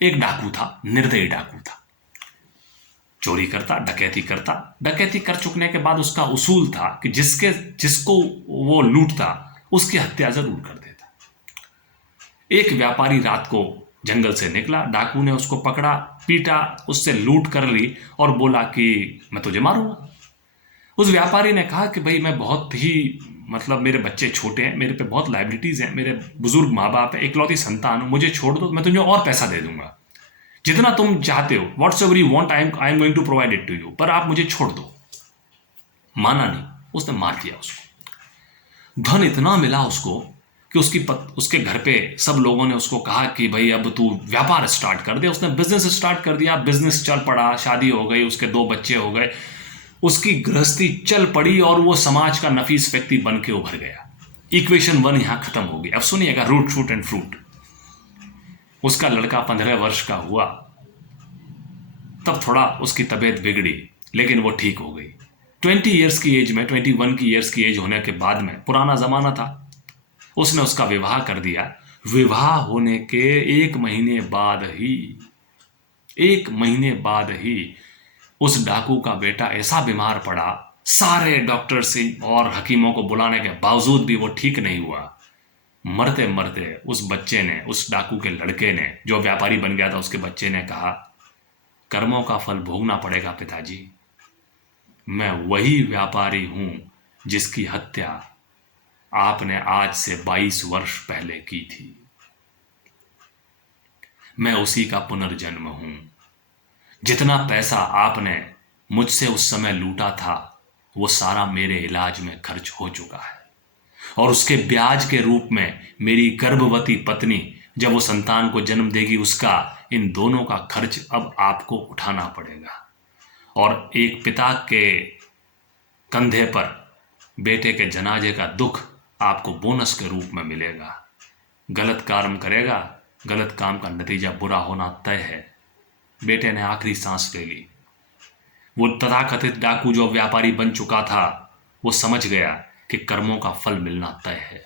एक डाकू था, निर्दयी डाकू था। चोरी करता, डकैती कर चुकने के बाद उसका उसूल था कि जिसको वो लूटता उसकी हत्या जरूर कर देता। एक व्यापारी रात को जंगल से निकला, डाकू ने उसको पकड़ा, पीटा, उससे लूट कर ली और बोला कि मैं तुझे मारूंगा। उस व्यापारी ने कहा कि भाई मैं बहुत ही मेरे बच्चे छोटे हैं, मेरे पे बहुत लाइबिलिटीज हैं, मेरे बुजुर्ग माँ बाप है, इकलौती संतान हूं, मुझे छोड़ दो, मैं तुझे और पैसा दे दूंगा, जितना तुम चाहते हो, what's ever you want I am going to provide it to you, पर आप मुझे छोड़ दो। माना नहीं, उसने मार दिया उसको। धन इतना मिला उसको कि उसके घर पे सब लोगों ने उसको कहा कि भाई अब तू व्यापार स्टार्ट कर दे। उसने बिजनेस स्टार्ट कर दिया, बिजनेस चल पड़ा, शादी हो गई, उसके 2 बच्चे हो गए, उसकी गृहस्थी चल पड़ी और वो समाज का नफीस व्यक्ति बन के उभर गया। इक्वेशन 1 यहां खत्म हो गई। अब सुनिएगा, रूट शूट एंड फ्रूट। उसका लड़का 15 वर्ष का हुआ, तब थोड़ा उसकी तबीयत बिगड़ी, लेकिन वो ठीक हो गई। 20 ईयर्स की एज में, 21 की ईयर्स की एज होने के बाद में, पुराना जमाना था, उसने उसका विवाह कर दिया। विवाह होने के 1 महीने बाद ही उस डाकू का बेटा ऐसा बीमार पड़ा, सारे डॉक्टर से और हकीमों को बुलाने के बावजूद भी वो ठीक नहीं हुआ। मरते मरते उस बच्चे ने, उस डाकू के लड़के ने, जो व्यापारी बन गया था, उसके बच्चे ने कहा, कर्मों का फल भोगना पड़ेगा पिताजी, मैं वही व्यापारी हूं जिसकी हत्या आपने आज से 22 वर्ष पहले की थी। मैं उसी का पुनर्जन्म हूं। जितना पैसा आपने मुझसे उस समय लूटा था, वो सारा मेरे इलाज में खर्च हो चुका है, और उसके ब्याज के रूप में मेरी गर्भवती पत्नी जब वो संतान को जन्म देगी, उसका, इन दोनों का खर्च अब आपको उठाना पड़ेगा। और एक पिता के कंधे पर बेटे के जनाजे का दुख आपको बोनस के रूप में मिलेगा। गलत काम करेगा, गलत काम का नतीजा बुरा होना तय है। बेटे ने आखिरी सांस ले ली। वो तथाकथित डाकू जो व्यापारी बन चुका था, वो समझ गया कि कर्मों का फल मिलना तय है।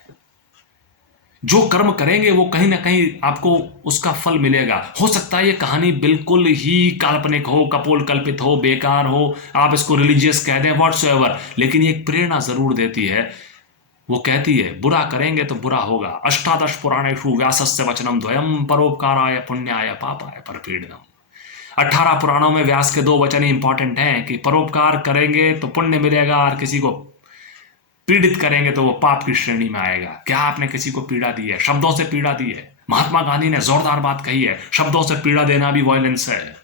जो कर्म करेंगे वो कहीं ना कहीं आपको उसका फल मिलेगा। हो सकता है ये कहानी बिल्कुल ही काल्पनिक हो, कपोल कल्पित हो, बेकार हो, आप इसको रिलीजियस कह दें, व्हाट्सएवर, लेकिन ये एक प्रेरणा जरूर देती है। वो कहती है, बुरा करेंगे तो बुरा होगा। अष्टादश पुराणेषु व्यासस्य वचनम द्वयम, परोपकाराय पुण्याय पापाय परपीडनम। 18 पुराणों में व्यास के 2 वचन ही इंपॉर्टेंट हैं कि परोपकार करेंगे तो पुण्य मिलेगा, और किसी को पीड़ित करेंगे तो वो पाप की श्रेणी में आएगा। क्या आपने किसी को पीड़ा दी है? शब्दों से पीड़ा दी है। महात्मा गांधी ने जोरदार बात कही है, शब्दों से पीड़ा देना भी वायलेंस है।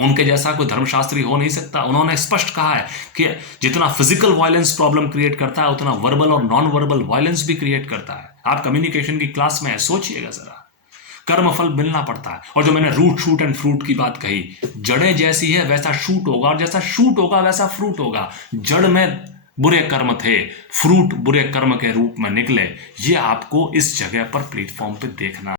उनके जैसा कोई धर्मशास्त्री हो नहीं सकता। उन्होंने स्पष्ट कहा है कि जितना फिजिकल वायलेंस प्रॉब्लम क्रिएट करता है, उतना वर्बल और नॉन वर्बल वायलेंस भी क्रिएट करता है। आप कम्युनिकेशन की क्लास में सोचिएगा जरा, कर्मफल मिलना पड़ता है। और जो मैंने रूट शूट एंड फ्रूट की बात कही, जड़ें जैसी है वैसा शूट होगा, और जैसा शूट होगा वैसा फ्रूट होगा। जड़ में बुरे कर्म थे, फ्रूट बुरे कर्म के रूप में निकले, ये आपको इस जगह पर प्लेटफॉर्म पे देखना